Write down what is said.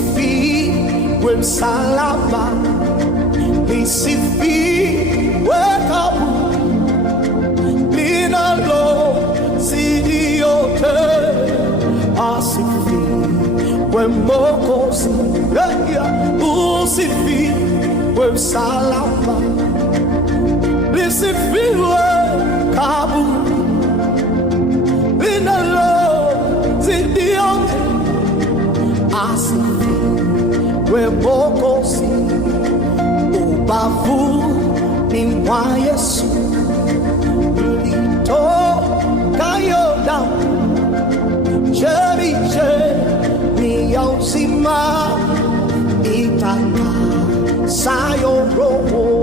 Usifiwe msalaba, lisifiwe kaburi linalozidi yote. Asifiwe Mwokozi, usifiwe msalaba, lisifiwe kaburi linalozidi yote. Asifiwe Mwokozi, ubavuni mwa Yesu ulitokayo damu, chemchemi ya uzima itakasayo roho.